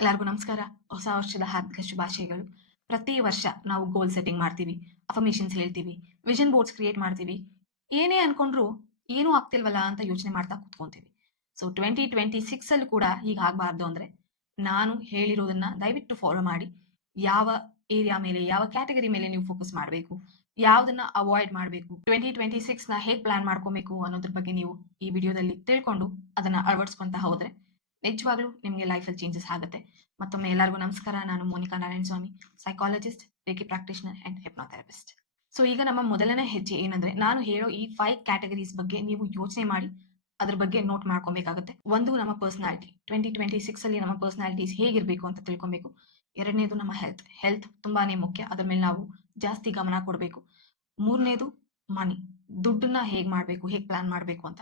ಎಲ್ಲರಿಗೂ ನಮಸ್ಕಾರ. ಹೊಸ ವರ್ಷದ ಹಾರ್ದಿಕ ಶುಭಾಶಯಗಳು. ಪ್ರತಿ ವರ್ಷ ನಾವು ಗೋಲ್ ಸೆಟ್ಟಿಂಗ್ ಮಾಡ್ತೀವಿ, ಅಫರ್ಮೇಷನ್ಸ್ ಹೇಳ್ತೀವಿ, ವಿಷನ್ ಬೋರ್ಡ್ಸ್ ಕ್ರಿಯೇಟ್ ಮಾಡ್ತೀವಿ. ಏನೇ ಅನ್ಕೊಂಡ್ರು ಏನೂ ಆಗ್ತಿಲ್ವಲ್ಲ ಅಂತ ಯೋಚನೆ ಮಾಡ್ತಾ ಕೂತ್ಕೊಂತೀವಿ. ಸೊ 2026 ಅಲ್ಲೂ ಕೂಡ ಹೀಗಾಗಬಾರ್ದು ಅಂದ್ರೆ ನಾನು ಹೇಳಿರೋದನ್ನ ದಯವಿಟ್ಟು ಫಾಲೋ ಮಾಡಿ. ಯಾವ ಏರಿಯಾ ಮೇಲೆ, ಯಾವ ಕ್ಯಾಟಗರಿ ಮೇಲೆ ನೀವು ಫೋಕಸ್ ಮಾಡಬೇಕು, ಯಾವ್ದನ್ನ ಅವಾಯ್ಡ್ ಮಾಡಬೇಕು, 2026 ನ ಹೇಗ್ ಪ್ಲಾನ್ ಮಾಡ್ಕೊಬೇಕು ಅನ್ನೋದ್ರ ಬಗ್ಗೆ ನೀವು ಈ ವಿಡಿಯೋದಲ್ಲಿ ತಿಳ್ಕೊಂಡು ಅದನ್ನ ಅಳವಡಿಸ್ಕೊಂತ ಹೋದ್ರೆ ನಿಜವಾಗ್ಲೂ ನಿಮಗೆ ಲೈಫಲ್ಲಿ ಚೇಂಜಸ್ ಆಗುತ್ತೆ. ಮತ್ತೊಮ್ಮೆ ಎಲ್ಲರಿಗೂ ನಮಸ್ಕಾರ. ನಾನು Monica Narayana Swamy, psychologist, reiki practitioner and hypnotherapist. So ಈಗ ನಮ್ಮ ಮೊದಲನೇ ಹೆಜ್ಜೆ ಏನಂದ್ರೆ, ನಾನು ಹೇಳೋ ಈ 5 ಕ್ಯಾಟಗರೀಸ್ ಬಗ್ಗೆ ನೀವು ಯೋಚನೆ ಮಾಡಿ ಅದ್ರ ಬಗ್ಗೆ ನೋಟ್ ಮಾಡ್ಕೊಬೇಕಾಗುತ್ತೆ. ಒಂದು, ನಮ್ಮ ಪರ್ಸನಾಲಿಟಿ. 2026 ಅಲ್ಲಿ ನಮ್ಮ ಪರ್ಸನಾಲಿಟೀಸ್ ಹೇಗಿರ್ಬೇಕು ಅಂತ ತಿಳ್ಕೊಬೇಕು. ಎರಡನೇದು, ನಮ್ಮ ಹೆಲ್ತ್ ತುಂಬಾನೇ ಮುಖ್ಯ, ಅದ್ರ ಮೇಲೆ ನಾವು ಜಾಸ್ತಿ ಗಮನ ಕೊಡಬೇಕು. ಮೂರನೇದು, ಮನಿ, ದುಡ್ಡನ್ನ ಹೇಗ್ ಮಾಡ್ಬೇಕು, ಹೇಗ್ ಪ್ಲಾನ್ ಮಾಡ್ಬೇಕು ಅಂತ.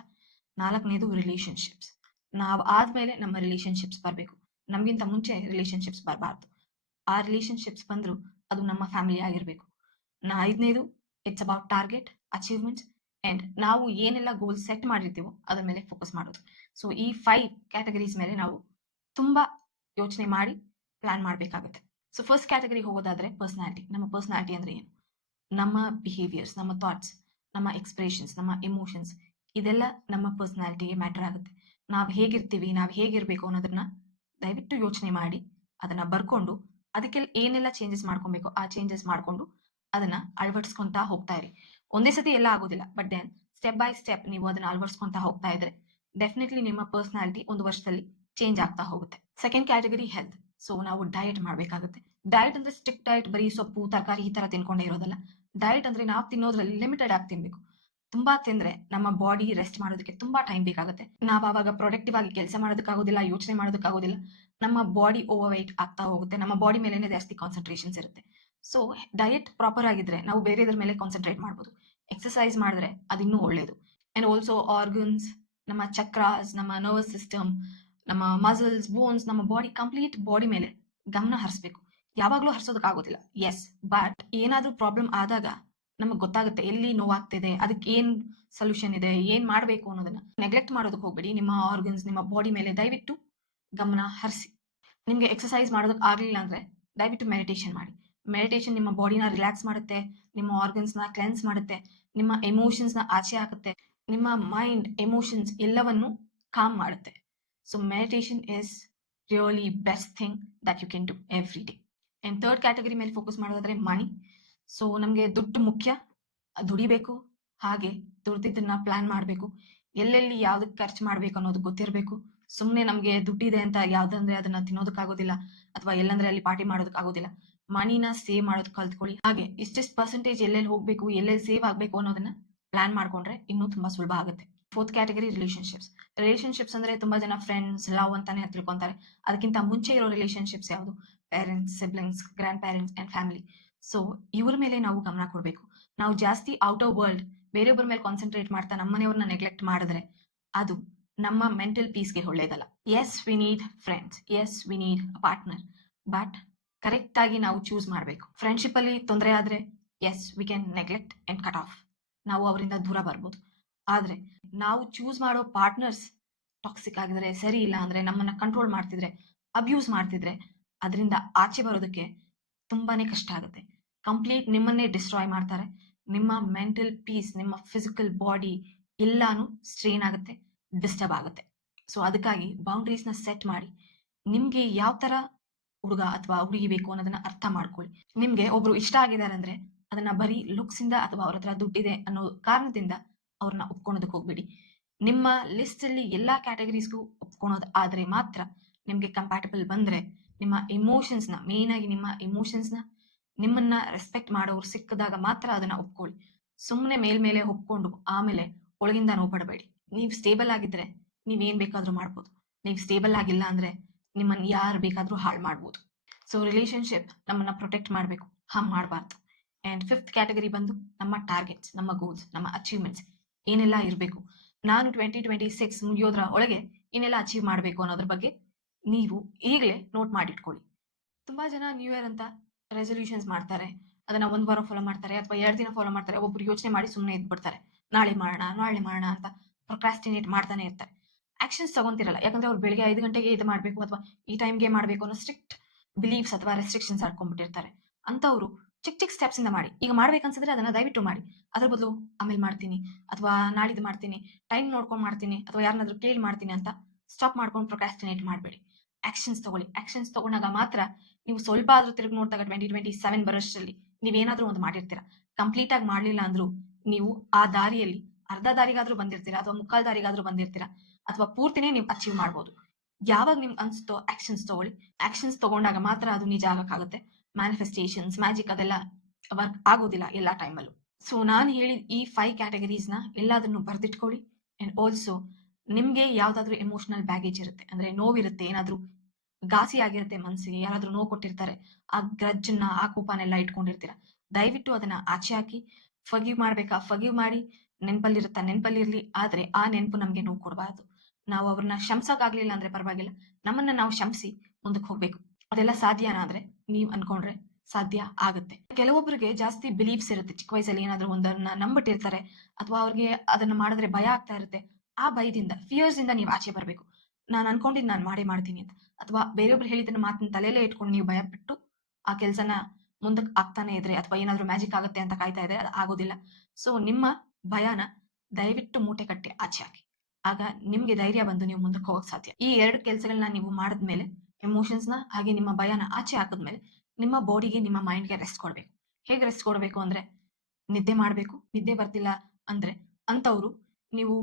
ನಾಲ್ಕನೇದು, ರಿಲೇಶನ್ಶಿಪ್ಸ್. ನಾವ್ ಆದ್ಮೇಲೆ ನಮ್ಮ ರಿಲೇಶನ್ಶಿಪ್ಸ್ ಬರ್ಬೇಕು, ನಮ್ಗಿಂತ ಮುಂಚೆ ರಿಲೇಶನ್ಶಿಪ್ಸ್ ಬರಬಾರ್ದು. ಆ ರಿಲೇಶನ್ಶಿಪ್ಸ್ ಬಂದ್ರು ಅದು ನಮ್ಮ ಫ್ಯಾಮಿಲಿ ಆಗಿರ್ಬೇಕು. ಐದನೇದು, it's about target, achievements and ನಾವು ಏನೆಲ್ಲ ಗೋಲ್ ಸೆಟ್ ಮಾಡಿರ್ತೀವೋ ಅದ್ರ ಮೇಲೆ ಫೋಕಸ್ ಮಾಡೋದು. ಸೊ ಈ 5 ಕ್ಯಾಟಗರೀಸ್ ಮೇಲೆ ನಾವು ತುಂಬಾ ಯೋಚನೆ ಮಾಡಿ ಪ್ಲಾನ್ ಮಾಡ್ಬೇಕಾಗುತ್ತೆ. ಸೊ ಫಸ್ಟ್ ಕ್ಯಾಟಗರಿ ಹೋಗೋದಾದ್ರೆ ಪರ್ಸನಾಲಿಟಿ. ನಮ್ಮ ಪರ್ಸನಾಲಿಟಿ ಅಂದ್ರೆ ಏನು? ನಮ್ಮ ಬಿಹೇವಿಯರ್ಸ್, ನಮ್ಮ ಥಾಟ್ಸ್, ನಮ್ಮ ಎಕ್ಸ್ಪ್ರೆಷನ್ಸ್, ನಮ್ಮ ಎಮೋಷನ್ಸ್, ಇದೆಲ್ಲ ನಮ್ಮ ಪರ್ಸನಾಲಿಟಿಗೆ ಮ್ಯಾಟರ್ ಆಗುತ್ತೆ. ನಾವ್ ಹೇಗಿರ್ತೀವಿ, ನಾವ್ ಹೇಗಿರ್ಬೇಕು ಅನ್ನೋದನ್ನ ದಯವಿಟ್ಟು ಯೋಚನೆ ಮಾಡಿ ಅದನ್ನ ಬರ್ಕೊಂಡು ಅದಕ್ಕೆ ಏನೆಲ್ಲ ಚೇಂಜಸ್ ಮಾಡ್ಕೊಬೇಕು ಆ ಚೇಂಜಸ್ ಮಾಡ್ಕೊಂಡು ಅದನ್ನ ಅಳವಡಿಸ್ಕೊಂತಾ ಹೋಗ್ತಾ ಇರಿ. ಒಂದೇ ಸತಿ ಎಲ್ಲ ಆಗೋದಿಲ್ಲ, but then step by step ನೀವು ಅದನ್ನ ಅಳವಡಿಸ್ಕೊಂತಾ ಹೋಗ್ತಾ ಇದ್ರೆ ಡೆಫಿನೆಟ್ಲಿ ನಿಮ್ಮ ಪರ್ಸನಾಲಿಟಿ ಒಂದು ವರ್ಷದಲ್ಲಿ ಚೇಂಜ್ ಆಗ್ತಾ ಹೋಗುತ್ತೆ. Second category health. ಸೊ ನಾವು ಡಯಟ್ ಮಾಡ್ಬೇಕಾಗುತ್ತೆ. ಡಯಟ್ ಅಂದ್ರೆ ಸ್ಟ್ರಿಕ್ಟ್ ಡಯಟ್, ಬರೀ ಸೊಪ್ಪು ತರಕಾರಿ ಈ ತರ ತಿನ್ಕೊಂಡೇ ಇರೋದಲ್ಲ. ಡಯಟ್ ಅಂದ್ರೆ ನಾವು ತಿನ್ನೋದ್ರಲ್ಲಿ ಲಿಮಿಟೆಡ್ ಆಗಿ ತಿನ್ಬೇಕು. ತುಂಬಾ ತಿಂದ್ರೆ ನಮ್ಮ ಬಾಡಿ ರೆಸ್ಟ್ ಮಾಡೋದಕ್ಕೆ ತುಂಬಾ ಟೈಮ್ ಬೇಕಾಗುತ್ತೆ. ನಾವ್ ಆವಾಗ ಪ್ರೊಡಕ್ಟಿವ್ ಆಗಿ ಕೆಲಸ ಮಾಡೋದಕ್ಕಾಗೋದಿಲ್ಲ, ಯೋಚನೆ ಮಾಡೋದಕ್ಕಾಗೋದಿಲ್ಲ. ನಮ್ಮ ಬಾಡಿ ಓವರ್ ವೈಟ್ ಆಗ್ತಾ ಹೋಗುತ್ತೆ, ನಮ್ಮ ಬಾಡಿ ಮೇಲೆನೆ ಜಾಸ್ತಿ ಕಾನ್ಸಂಟ್ರೇಷನ್ಸ್ ಇರುತ್ತೆ. ಸೊ ಡಯಟ್ ಪ್ರಾಪರ್ ಆಗಿದ್ರೆ ನಾವು ಬೇರೆದ್ರ ಮೇಲೆ ಕಾನ್ಸಂಟ್ರೇಟ್ ಮಾಡ್ಬೋದು. ಎಕ್ಸರ್ಸೈಸ್ ಮಾಡಿದ್ರೆ ಅದಿನ್ನೂ ಒಳ್ಳೇದು. ಅಂಡ್ ಆಲ್ಸೋ ಆರ್ಗನ್ಸ್, ನಮ್ಮ ಚಕ್ರಾಸ್, ನಮ್ಮ ನರ್ವಸ್ ಸಿಸ್ಟಮ್, ನಮ್ಮ ಮಸಲ್ಸ್, ಬೋನ್ಸ್, ನಮ್ಮ ಬಾಡಿ ಕಂಪ್ಲೀಟ್ ಬಾಡಿ ಮೇಲೆ ಗಮನ ಹರಿಸ್ಬೇಕು. ಯಾವಾಗ್ಲೂ ಹರಿಸೋದಕ್ಕಾಗೋದಿಲ್ಲ, ಎಸ್, ಬಟ್ ಏನಾದ್ರೂ ಪ್ರಾಬ್ಲಮ್ ಆದಾಗ ನಮಗ್ ಗೊತ್ತಾಗುತ್ತೆ ಎಲ್ಲಿ ನೋವಾಗ್ತಿದೆ, ಅದಕ್ಕೆ ಏನ್ ಸೊಲ್ಯೂಷನ್ ಇದೆ, ಏನ್ ಮಾಡ್ಬೇಕು ಅನ್ನೋದನ್ನ ನೆಗ್ಲೆಕ್ಟ್ ಮಾಡೋದಕ್ಕೆ ಹೋಗ್ಬೇಡಿ. ನಿಮ್ಮ ಆರ್ಗನ್ಸ್, ನಿಮ್ಮ ಬಾಡಿ ಮೇಲೆ ದಯವಿಟ್ಟು ಗಮನ ಹರಿಸಿ. ನಿಮ್ಗೆ ಎಕ್ಸರ್ಸೈಸ್ ಮಾಡೋದಕ್ಕೆ ಆಗ್ಲಿಲ್ಲ ಅಂದ್ರೆ ದಯವಿಟ್ಟು ಮೆಡಿಟೇಷನ್ ಮಾಡಿ. ಮೆಡಿಟೇಷನ್ ನಿಮ್ಮ ಬಾಡಿನ ರಿಲ್ಯಾಕ್ಸ್ ಮಾಡುತ್ತೆ, ನಿಮ್ಮ ಆರ್ಗನ್ಸ್ ನ ಕ್ಲೆನ್ಸ್ ಮಾಡುತ್ತೆ, ನಿಮ್ಮ ಎಮೋಷನ್ಸ್ ನ ಆಚೆ ಹಾಕುತ್ತೆ, ನಿಮ್ಮ ಮೈಂಡ್, ಎಮೋಷನ್ಸ್ ಎಲ್ಲವನ್ನು ಕಾಮ್ ಮಾಡುತ್ತೆ. So meditation is really best thing that you can do every day. And third category ಮೇಲೆ ಫೋಕಸ್ ಮಾಡೋದಾದ್ರೆ ಮನಿ. ಸೊ ನಮ್ಗೆ ದುಡ್ಡು ಮುಖ್ಯ, ದುಡಿಬೇಕು, ಹಾಗೆ ದುಡ್ದಿದ್ದನ್ನ ಪ್ಲಾನ್ ಮಾಡ್ಬೇಕು, ಎಲ್ಲೆಲ್ಲಿ ಯಾವ್ದಕ್ ಖರ್ಚು ಮಾಡ್ಬೇಕು ಅನ್ನೋದು ಗೊತ್ತಿರ್ಬೇಕು. ಸುಮ್ನೆ ನಮ್ಗೆ ದುಡ್ಡಿದೆ ಅಂತ ಯಾವ್ದಂದ್ರೆ ಅದನ್ನ ತಿನ್ನೋದಕ್ಕಾಗೋದಿಲ್ಲ, ಅಥವಾ ಎಲ್ಲಂದ್ರೆ ಅಲ್ಲಿ ಪಾರ್ಟಿ ಮಾಡೋದಕ್ಕಾಗೋದಿಲ್ಲ. ಮನಿನ ಸೇವ್ ಮಾಡೋದ್ ಕಲ್ತ್ಕೊಳ್ಳಿ. ಹಾಗೆ ಇಷ್ಟಿಷ್ಟು ಪರ್ಸೆಂಟೇಜ್ ಎಲ್ಲೆಲ್ಲಿ ಹೋಗ್ಬೇಕು, ಎಲ್ಲೆಲ್ಲಿ ಸೇವ್ ಆಗ್ಬೇಕು ಅನ್ನೋದನ್ನ ಪ್ಲಾನ್ ಮಾಡ್ಕೊಂಡ್ರೆ ಇನ್ನೂ ತುಂಬಾ ಸುಲಭ ಆಗುತ್ತೆ. Fourth category relationships. ರಿಲೇಶನ್ಶಿಪ್ಸ್ ಅಂದ್ರೆ ತುಂಬಾ ಜನ ಫ್ರೆಂಡ್ಸ್, ಲವ್ ಅಂತಾನೆ ತಿಳ್ಕೊಂತಾರೆ. ಅದಕ್ಕಿಂತ ಮುಂಚೆ ಇರೋ ರಿಲೇಶನ್ಶಿಪ್ಸ್ ಯಾವುದು? Parents, siblings, grand parents and family. So ಇವ್ರ ಮೇಲೆ ನಾವು ಗಮನ ಕೊಡ್ಬೇಕು. ನಾವು ಜಾಸ್ತಿ ಔಟ್ ಆಫ್ ವರ್ಲ್ಡ್ ಬೇರೆಯೊಬ್ಬರ ಮೇಲೆ ಕಾನ್ಸಂಟ್ರೇಟ್ ಮಾಡ್ತಾ ನಮ್ಮನೆಯವ್ರನ್ನ ನೆಗ್ಲೆಕ್ಟ್ ಮಾಡಿದ್ರೆ ಅದು ನಮ್ಮ ಮೆಂಟಲ್ ಪೀಸ್ಗೆ ಒಳ್ಳೇದಲ್ಲ. Yes, we need friends, yes, we need partner, but correct ಆಗಿ ನಾವು ಚೂಸ್ ಮಾಡಬೇಕು. ಫ್ರೆಂಡ್ಶಿಪ್ ಅಲ್ಲಿ ತೊಂದರೆ ಆದ್ರೆ yes, we can neglect and cut off, ನಾವು ಅವರಿಂದ ದೂರ ಬರ್ಬೋದು. ಆದ್ರೆ ನಾವು ಚೂಸ್ ಮಾಡೋ ಪಾರ್ಟ್ನರ್ಸ್ ಟಾಕ್ಸಿಕ್ ಆಗಿದ್ರೆ, ಸರಿ ಇಲ್ಲ ಅಂದ್ರೆ, ನಮ್ಮನ್ನ ಕಂಟ್ರೋಲ್ ಮಾಡ್ತಿದ್ರೆ, ಅಬ್ಯೂಸ್ ಮಾಡ್ತಿದ್ರೆ ಅದರಿಂದ ಆಚೆ ಬರೋದಕ್ಕೆ ತುಂಬಾನೇ ಕಷ್ಟ ಆಗುತ್ತೆ. ಕಂಪ್ಲೀಟ್ ನಿಮ್ಮನ್ನೇ ಡಿಸ್ಟ್ರಾಯ್ ಮಾಡ್ತಾರೆ. ನಿಮ್ಮ ಮೆಂಟಲ್ ಪೀಸ್, ನಿಮ್ಮ ಫಿಸಿಕಲ್ ಬಾಡಿ ಎಲ್ಲಾನು ಸ್ಟ್ರೇನ್ ಆಗುತ್ತೆ, ಡಿಸ್ಟರ್ಬ್ ಆಗುತ್ತೆ. ಸೊ ಅದಕ್ಕಾಗಿ ಬೌಂಡ್ರೀಸ್ ನ ಸೆಟ್ ಮಾಡಿ ನಿಮ್ಗೆ ಯಾವ ತರ ಹುಡುಗ ಅಥವಾ ಹುಡುಗಿ ಬೇಕು ಅನ್ನೋದನ್ನ ಅರ್ಥ ಮಾಡ್ಕೊಳ್ಳಿ. ನಿಮ್ಗೆ ಒಬ್ರು ಇಷ್ಟ ಆಗಿದ್ದಾರೆ ಅಂದ್ರೆ ಅದನ್ನ ಬರೀ ಲುಕ್ಸ್ ಇಂದ ಅಥವಾ ಅವ್ರ ಹತ್ರ ದುಡ್ಡಿದೆ ಅನ್ನೋ ಕಾರಣದಿಂದ ಅವ್ರನ್ನ ಒಪ್ಕೊಳೋದಕ್ಕೆ ಹೋಗ್ಬೇಡಿ. ನಿಮ್ಮ ಲಿಸ್ಟ್ ಅಲ್ಲಿ ಎಲ್ಲಾ ಕ್ಯಾಟಗರೀಸ್ಗೂ ಒಪ್ಕೊಳೋದು ಆದ್ರೆ ಮಾತ್ರ ನಿಮ್ಗೆ ಕಂಪ್ಯಾಟಬಲ್ ಬಂದ್ರೆ, ನಿಮ್ಮ ಎಮೋಷನ್ಸ್ ನ, ಮೇನ್ ಆಗಿ ನಿಮ್ಮ ಎಮೋಷನ್ಸ್ ನ, ನಿಮ್ಮನ್ನ ರೆಸ್ಪೆಕ್ಟ್ ಮಾಡೋರು ಸಿಕ್ಕದಾಗ ಮಾತ್ರ ಅದನ್ನ ಒಪ್ಕೊಳ್ಳಿ. ಸುಮ್ಮನೆ ಮೇಲ್ಮೇಲೆ ಒಪ್ಕೊಂಡು ಆಮೇಲೆ ಒಳಗಿಂದ ನೋವು ಪಡಬೇಡಿ. ನೀವ್ ಸ್ಟೇಬಲ್ ಆಗಿದ್ರೆ ನೀವೇನ್ ಬೇಕಾದ್ರೂ ಮಾಡ್ಬೋದು. ನೀವ್ ಸ್ಟೇಬಲ್ ಆಗಿಲ್ಲ ಅಂದ್ರೆ ನಿಮ್ಮನ್ನ ಯಾರು ಬೇಕಾದ್ರೂ ಹಾಳು ಮಾಡ್ಬೋದು. ಸೊ ರಿಲೇಶನ್ಶಿಪ್ ನಮ್ಮನ್ನ ಪ್ರೊಟೆಕ್ಟ್ ಮಾಡ್ಬೇಕು, ಹಾಮ್ ಮಾಡಬಾರ್ದು. ಅಂಡ್ ಫಿಫ್ತ್ ಕ್ಯಾಟಗರಿ ಬಂದು ನಮ್ಮ ಟಾರ್ಗೆಟ್ಸ್, ನಮ್ಮ ಗೋಲ್ಸ್, ನಮ್ಮ ಅಚೀವ್ಮೆಂಟ್ಸ್ ಏನೆಲ್ಲ ಇರಬೇಕು. ನಾನು 2026 ಮುಗಿಯೋದ್ರ ಒಳಗೆ ಏನೆಲ್ಲ ಅಚೀವ್ ಮಾಡಬೇಕು ಅನ್ನೋದ್ರ ಬಗ್ಗೆ ನೀವು ಈಗಲೇ ನೋಟ್ ಮಾಡಿಟ್ಕೊಳ್ಳಿ. ತುಂಬಾ ಜನ ನ್ಯೂ ಇಯರ್ ಅಂತ ರೆಸೊಲ್ಯೂಷನ್ಸ್ ಮಾಡ್ತಾರೆ, ಅದನ್ನ ಒಂದ್ ವಾರ ಫಾಲೋ ಮಾಡ್ತಾರೆ ಅಥವಾ 2 ದಿನ ಫಾಲೋ ಮಾಡ್ತಾರೆ. ಒಬ್ರು ಯೋಚನೆ ಮಾಡಿ ಸುಮ್ಮನೆ ಇದ್ಬಿಡ್ತಾರೆ, ನಾಳೆ ಮಾಡೋಣ ನಾಳೆ ಮಾಡೋಣ ಅಂತ ಪ್ರೊಕ್ರಾಸ್ಟಿನೇಟ್ ಮಾಡ್ತಾನೆ ಇರ್ತಾರೆ. ಆಕ್ಷನ್ಸ್ ತಗೊಂತಿರಲ್ಲ. ಯಾಕಂದ್ರೆ ಅವ್ರು ಬೆಳಿಗ್ಗೆ 5 ಗಂಟೆಗೆ ಇದು ಮಾಡ್ಬೇಕು ಅಥವಾ ಈ ಟೈಮ್‌ಗೆ ಮಾಡ್ಬೇಕು ಅನ್ನೋ ಸ್ಟ್ರಿಕ್ಟ್ ಬಿಲೀಫ್ಸ್ ಅಥವಾ ರೆಸ್ಟ್ರಿಕ್ಷನ್ಸ್ ಹಾಕೊಂಡ್ಬಿಟ್ಟಿರ್ತಾರೆ. ಅಂತವ್ರು ಚಿಕ್ಕ ಚಿಕ್ಕ ಸ್ಟೆಪ್ಸ್ ಇಂದ ಮಾಡಿ. ಈಗ ಮಾಡ್ಬೇಕನ್ಸಿದ್ರೆ ಅದನ್ನ ದಯವಿಟ್ಟು ಮಾಡಿ. ಅದ್ರ ಬದಲು ಆಮೇಲೆ ಮಾಡ್ತೀನಿ ಅಥವಾ ನಾಳಿದ್ದು ಮಾಡ್ತೀನಿ, ಟೈಮ್ ನೋಡ್ಕೊಂಡು ಮಾಡ್ತೀನಿ ಅಥವಾ ಯಾರನ್ನಾದ್ರೂ ಕೇಳಿ ಮಾಡ್ತೀನಿ ಅಂತ ಸ್ಟಾಪ್ ಮಾಡ್ಕೊಂಡು ಪ್ರೊಕ್ರಾಸ್ಟಿನೇಟ್ ಮಾಡಬೇಡಿ. ಆಕ್ಷನ್ಸ್ ತಗೊಳ್ಳಿ. ಆಕ್ಷನ್ಸ್ ತಗೊಂಡಾಗ ಮಾತ್ರ ನೀವು ಸ್ವಲ್ಪ ಆದ್ರೂ ತಿರುಗಿ ನೋಡಿದಾಗ 2027 ಬರೋಷ್ಟರಲ್ಲಿ ನೀವೇನಾದ್ರೂ ಒಂದು ಮಾಡಿರ್ತೀರಾ. ಕಂಪ್ಲೀಟ್ ಆಗಿ ಮಾಡ್ಲಿಲ್ಲ ಅಂದ್ರೂ ನೀವು ಆ ದಾರಿಯಲ್ಲಿ ಅರ್ಧ ದಾರಿಗಾದ್ರೂ ಬಂದಿರ್ತೀರಾ ಅಥವಾ ಮುಕ್ಕಾಲ್ ದಾರಿಗಾದ್ರೂ ಬಂದಿರ್ತೀರಾ ಅಥವಾ ಪೂರ್ತಿನೇ ನೀವು ಅಚೀವ್ ಮಾಡ್ಬೋದು. ಯಾವಾಗ ನಿಮ್ಗೆ ಅನ್ಸುತ್ತೋ ಆಕ್ಷನ್ಸ್ ತಗೊಳ್ಳಿ. ಆಕ್ಷನ್ಸ್ ತಗೊಂಡಾಗ ಮಾತ್ರ ಅದು ನಿಜ ಆಗಕ್ಕಾಗುತ್ತೆ. ಮ್ಯಾನಿಫೆಸ್ಟೇಷನ್ಸ್, ಮ್ಯಾಜಿಕ್ ಅದೆಲ್ಲ ವರ್ಕ್ ಆಗೋದಿಲ್ಲ ಎಲ್ಲಾ ಟೈಮಲ್ಲೂ. ಸೊ ನಾನು ಹೇಳಿದ ಈ 5 ಕ್ಯಾಟಗರೀಸ್‌ನ ಎಲ್ಲದನ್ನು ಬರ್ದಿಟ್ಕೊಳ್ಳಿ. ಅಂಡ್ ಆಲ್ಸೋ ನಿಮ್ಗೆ ಯಾವ್ದಾದ್ರು ಎಮೋಷನಲ್ ಬ್ಯಾಗೇಜ್ ಇರುತ್ತೆ, ಅಂದ್ರೆ ನೋವಿರುತ್ತೆ, ಏನಾದ್ರೂ ಘಾಸಿ ಆಗಿರುತ್ತೆ ಮನ್ಸಿಗೆ, ಯಾರಾದ್ರೂ ನೋವು ಕೊಟ್ಟಿರ್ತಾರೆ, ಆ ಗ್ರಜ್ಜನ್ನ ಆ ಕೋಪನೆಲ್ಲ ಇಟ್ಕೊಂಡಿರ್ತೀರಾ. ದಯವಿಟ್ಟು ಅದನ್ನ ಆಚೆ ಹಾಕಿ. ಫರ್ಗಿವ್ ಮಾಡ್ಬೇಕಾ ಫರ್ಗಿವ್ ಮಾಡಿ. ನೆನ್ಪಲ್ಲಿರುತ್ತಾ ನೆನ್ಪಲ್ಲಿರ್ಲಿ. ಆದ್ರೆ ಆ ನೆನಪು ನಮ್ಗೆ ನೋವು ಕೊಡಬಾರ್ದು. ನಾವು ಅವ್ರನ್ನ ಕ್ಷಮಿಸಕ್ಕಾಗ್ಲಿಲ್ಲ ಅಂದ್ರೆ ಪರವಾಗಿಲ್ಲ, ನಮ್ಮನ್ನ ನಾವು ಕ್ಷಮಿಸಿ ಮುಂದಕ್ಕೆ ಹೋಗ್ಬೇಕು. ಅದೆಲ್ಲ ಸಾಧ್ಯನಾ ಅಂದ್ರೆ ನೀವ್ ಅನ್ಕೊಂಡ್ರೆ ಸಾಧ್ಯ ಆಗುತ್ತೆ. ಕೆಲವೊಬ್ಬರಿಗೆ ಜಾಸ್ತಿ ಬಿಲೀಫ್ಸ್ ಇರುತ್ತೆ. ಚಿಕ್ಕ ವಯಸ್ಸಲ್ಲಿ ಏನಾದ್ರೂ ಒಂದನ್ನ ನಂಬಿಟ್ಟಿರ್ತಾರೆ ಅಥವಾ ಅವ್ರಿಗೆ ಅದನ್ನ ಮಾಡಿದ್ರೆ ಭಯ ಆಗ್ತಾ ಇರುತ್ತೆ. ಆ ಭಯದಿಂದ, ಫಿಯರ್ಸ್ ಇಂದ ನೀವು ಆಚೆ ಬರ್ಬೇಕು. ನಾನು ಅನ್ಕೊಂಡಿದ್ ನಾನು ಮಾಡೇ ಮಾಡ್ತೀನಿ ಅಂತ, ಅಥವಾ ಬೇರೊಬ್ರು ಹೇಳಿದ್ದನ್ನ ಮಾತನ್ನ ತಲೆಯಲ್ಲೇ ಇಟ್ಕೊಂಡು ನೀವು ಭಯ ಬಿಟ್ಟು ಆ ಕೆಲ್ಸನ ಮುಂದಕ್ಕೆ ಆಗ್ತಾನೆ ಇದ್ರೆ ಅಥವಾ ಏನಾದ್ರೂ ಮ್ಯಾಜಿಕ್ ಆಗುತ್ತೆ ಅಂತ ಕಾಯ್ತಾ ಇದ್ರೆ ಅದು ಆಗೋದಿಲ್ಲ. ಸೊ ನಿಮ್ಮ ಭಯನ ದಯವಿಟ್ಟು ಮೂಟೆ ಕಟ್ಟಿ ಆಚೆ ಹಾಕಿ. ಆಗ ನಿಮ್ಗೆ ಧೈರ್ಯ ಬಂದು ನೀವು ಮುಂದಕ್ಕೆ ಹೋಗಕ್ ಸಾಧ್ಯ. ಈ 2 ಕೆಲ್ಸಗಳನ್ನ ನೀವು ಮಾಡಿದ್ಮೇಲೆ, ಎಮೋಷನ್ಸ್‌ನ ಹಾಗೆ ನಿಮ್ಮ ಭಯನ ಆಚೆ ಹಾಕಿದ್ಮೇಲೆ, ನಿಮ್ಮ ಬಾಡಿಗೆ ನಿಮ್ಮ ಮೈಂಡ್‌ಗೆ ರೆಸ್ಟ್ ಕೊಡ್ಬೇಕು. ಹೇಗೆ ರೆಸ್ಟ್ ಕೊಡ್ಬೇಕು ಅಂದ್ರೆ ನಿದ್ದೆ ಮಾಡ್ಬೇಕು. ನಿದ್ದೆ ಬರ್ತಿಲ್ಲ ಅಂದ್ರೆ ಅಂತವ್ರು ನೀವು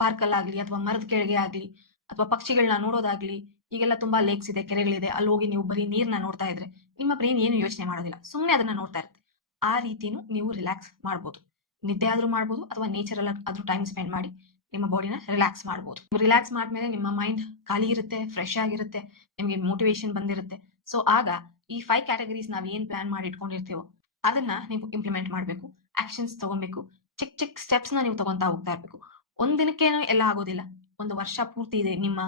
ಪಾರ್ಕಲ್ಲಾಗ್ಲಿ ಅಥವಾ ಮರದ ಕೆಳಗೆ ಆಗ್ಲಿ ಅಥವಾ ಪಕ್ಷಿಗಳನ್ನ ನೋಡೋದಾಗ್ಲಿ, ಈಗೆಲ್ಲ ತುಂಬಾ ಲೇಕ್ಸ್ ಇದೆ, ಕೆರೆಗಳಿದೆ, ಅಲ್ಲಿ ಹೋಗಿ ನೀವು ಬರೀ ನೀರ್ನ ನೋಡ್ತಾ ಇದ್ರೆ ನಿಮ್ಮ ಬ್ರೈನ್ ಏನು ಯೋಚನೆ ಮಾಡೋದಿಲ್ಲ, ಸುಮ್ನೆ ಅದನ್ನ ನೋಡ್ತಾ ಇರುತ್ತೆ. ಆ ರೀತಿನೂ ನೀವು ರಿಲ್ಯಾಕ್ಸ್ ಮಾಡ್ಬೋದು. ನಿದ್ದೆ ಆದ್ರೂ ಮಾಡ್ಬೋದು ಅಥವಾ ನೇಚರ್ ಆದ್ರೂ ಟೈಮ್ ಸ್ಪೆಂಡ್ ಮಾಡಿ ನಿಮ್ಮ ಬಾಡಿನ ರಿಲ್ಯಾಕ್ಸ್ ಮಾಡ್ಬೋದು. ರಿಲ್ಯಾಕ್ಸ್ ಮಾಡ್ಮೇಲೆ ನಿಮ್ಮ ಮೈಂಡ್ ಖಾಲಿ ಇರುತ್ತೆ, ಫ್ರೆಶ್ ಆಗಿರುತ್ತೆ, ನಿಮ್ಗೆ ಮೋಟಿವೇಶನ್ ಬಂದಿರುತ್ತೆ. ಸೊ ಆಗ ಈ 5 ಕ್ಯಾಟಗರೀಸ್ ನಾವ್ ಏನ್ ಪ್ಲಾನ್ ಮಾಡಿ ಇಟ್ಕೊಂಡಿರ್ತೀವೋ ಅದನ್ನ ನೀವು ಇಂಪ್ಲಿಮೆಂಟ್ ಮಾಡ್ಬೇಕು. ಆಕ್ಷನ್ಸ್ ತಗೊಬೇಕು. ಚಿಕ್ಕ ಚಿಕ್ಕ ಸ್ಟೆಪ್ಸ್ ನ ನೀವು ತಗೊಂತಾ ಹೋಗ್ತಾ ಇರ್ಬೇಕು. ಒಂದ್ ದಿನಕ್ಕೇನು ಎಲ್ಲ ಆಗೋದಿಲ್ಲ. ಒಂದು ವರ್ಷ ಪೂರ್ತಿ ಇದೆ ನಿಮ್ಮ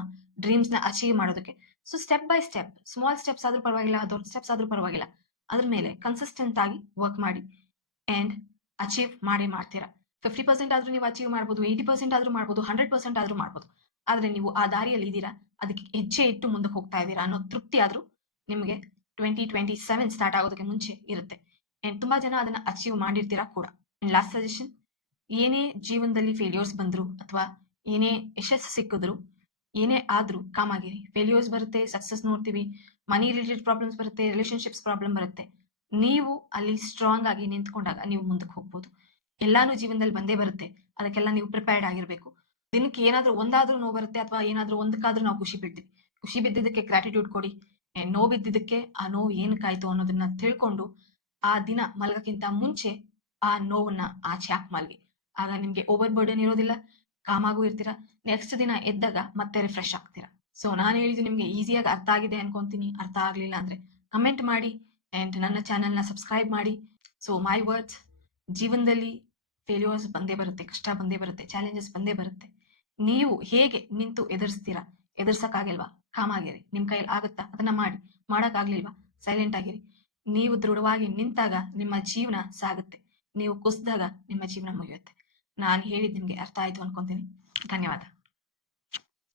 ಡ್ರೀಮ್ಸ್ ನ ಅಚೀವ್ ಮಾಡೋದಕ್ಕೆ. So step by step, small steps ಆದ್ರೂ ಪರವಾಗಿಲ್ಲ, ದೊಡ್ಡ ಸ್ಟೆಪ್ಸ್ ಆದ್ರೂ ಪರವಾಗಿಲ್ಲ, ಅದ್ರ ಮೇಲೆ ಕನ್ಸಿಸ್ಟೆಂಟ್ ಆಗಿ ವರ್ಕ್ ಮಾಡಿ ಅಂಡ್ ಅಚೀವ್ ಮಾಡೇ ಮಾಡ್ತೀರಾ. 50% ಆದ್ರೂ ನೀವು ಅಚೀವ್ ಮಾಡ್ಬೋದು, 80% ಆದ್ರೂ ಮಾಡ್ಬೋದು, 100% ಆದ್ರೂ ಮಾಡ್ಬೋದು. ಆದ್ರೆ ನೀವು ಆ ದಾರಿಯಲ್ಲಿ ಇದ್ದೀರಾ, ಅದಕ್ಕೆ ಹೆಜ್ಜೆ ಇಟ್ಟು ಮುಂದಕ್ಕೆ ಹೋಗ್ತಾ ಇದ್ದೀರಾ ಅನ್ನೋ ತೃಪ್ತಿ ಆದ್ರೂ ನಿಮ್ಗೆ 2027 ಸ್ಟಾರ್ಟ್ ಆಗೋದಕ್ಕೆ ಮುಂಚೆ ಇರುತ್ತೆ. ಅಂಡ್ ತುಂಬಾ ಜನ ಅದನ್ನ ಅಚೀವ್ ಮಾಡಿರ್ತೀರಾ ಕೂಡ. ಅಂಡ್ ಲಾಸ್ಟ್ ಸಜೆಷನ್, ಏನೇ ಜೀವನದಲ್ಲಿ ಫೇಲ್ಯೂರ್ಸ್ ಬಂದ್ರು ಅಥವಾ ಏನೇ ಯಶಸ್ಸು ಸಿಕ್ಕಿದ್ರು, ಏನೇ ಆದ್ರೂ ಕಾಮ್ ಆಗಿರಿ. ಫೇಲ್ಯೂರ್ಸ್ ಬರುತ್ತೆ, ಸಕ್ಸಸ್ ನೋಡ್ತೀವಿ, ಮನಿ ರಿಲೇಟೆಡ್ ಪ್ರಾಬ್ಲಮ್ಸ್ ಬರುತ್ತೆ, ರಿಲೇಶನ್ಶಿಪ್ಸ್ ಪ್ರಾಬ್ಲಮ್ ಬರುತ್ತೆ. ನೀವು ಅಲ್ಲಿ ಸ್ಟ್ರಾಂಗ್ ಆಗಿ ನಿಂತ್ಕೊಂಡಾಗ ನೀವು ಮುಂದಕ್ಕೆ ಹೋಗ್ಬೋದು. ಎಲ್ಲಾನು ಜೀವನದಲ್ಲಿ ಬಂದೇ ಬರುತ್ತೆ. ಅದಕ್ಕೆಲ್ಲ ನೀವು ಪ್ರಿಪೇರ್ಡ್ ಆಗಿರ್ಬೇಕು. ದಿನಕ್ಕೆ ಏನಾದ್ರೂ ಒಂದಾದ್ರೂ ನೋವು ಬರುತ್ತೆ ಅಥವಾ ಏನಾದ್ರೂ ಒಂದಕ್ಕಾದ್ರೂ ನಾವು ಖುಷಿ ಬಿಡ್ತೀವಿ. ಖುಷಿ ಬಿದ್ದಿದ್ದಕ್ಕೆ ಗ್ರಾಟಿಟ್ಯೂಡ್ ಕೊಡಿ. ನೋವು ಬಿದ್ದಿದ್ದಕ್ಕೆ ಆ ನೋವು ಏನಕ್ಕಾಯ್ತು ಅನ್ನೋದನ್ನ ತಿಳ್ಕೊಂಡು ಆ ದಿನ ಮಲಗಕ್ಕಿಂತ ಮುಂಚೆ ಆ ನೋವನ್ನ ಆಚೆ ಹಾಕಿ ಮಲ್ಗಿ. ಆಗ ನಿಮ್ಗೆ ಓವರ್ ಬರ್ಡನ್ ಇರೋದಿಲ್ಲ, ಕಾಮಾಗೂ ಇರ್ತೀರಾ. ನೆಕ್ಸ್ಟ್ ದಿನ ಎದ್ದಾಗ ಮತ್ತೆ ರಿಫ್ರೆಶ್ ಆಗ್ತೀರಾ. ಸೊ ನಾನು ಹೇಳಿದ್ದು ನಿಮ್ಗೆ ಈಸಿಯಾಗಿ ಅರ್ಥ ಆಗಿದೆ ಅನ್ಕೊಂತೀನಿ. ಅರ್ಥ ಆಗ್ಲಿಲ್ಲ ಅಂದ್ರೆ ಕಮೆಂಟ್ ಮಾಡಿ ಅಂಡ್ ನನ್ನ ಚಾನೆಲ್ನ ಸಬ್ಸ್ಕ್ರೈಬ್ ಮಾಡಿ. ಸೊ ಮೈ ವರ್ಡ್ಸ್, ಜೀವನದಲ್ಲಿ ಫೇಲ್ಯೂರ್ಸ್ ಬಂದೇ ಬರುತ್ತೆ, ಕಷ್ಟ ಬಂದೇ ಬರುತ್ತೆ, ಚಾಲೆಂಜಸ್ ಬಂದೇ ಬರುತ್ತೆ. ನೀವು ಹೇಗೆ ನಿಂತು ಎದುರಿಸ್ತೀರಾ? ಎದುರ್ಸಕ್ಕಾಗಿಲ್ವಾ? ಕಾಮ್ ಆಗಿರಿ. ನಿಮ್ ಕೈಯಲ್ಲಿ ಆಗುತ್ತಾ? ಅದನ್ನ ಮಾಡಿ. ಮಾಡಕ್ಕಾಗ್ಲಿಲ್ವಾ? ಸೈಲೆಂಟ್ ಆಗಿರಿ. ನೀವು ದೃಢವಾಗಿ ನಿಂತಾಗ ನಿಮ್ಮ ಜೀವನ ಸಾಗುತ್ತೆ. ನೀವು ಕುಸಿದಾಗ ನಿಮ್ಮ ಜೀವನ ಮುಗಿಯುತ್ತೆ. ನಾನು ಹೇಳಿದ್ ನಿಮ್ಗೆ ಅರ್ಥ ಆಯ್ತು ಅನ್ಕೊಂತೀನಿ. ಧನ್ಯವಾದ.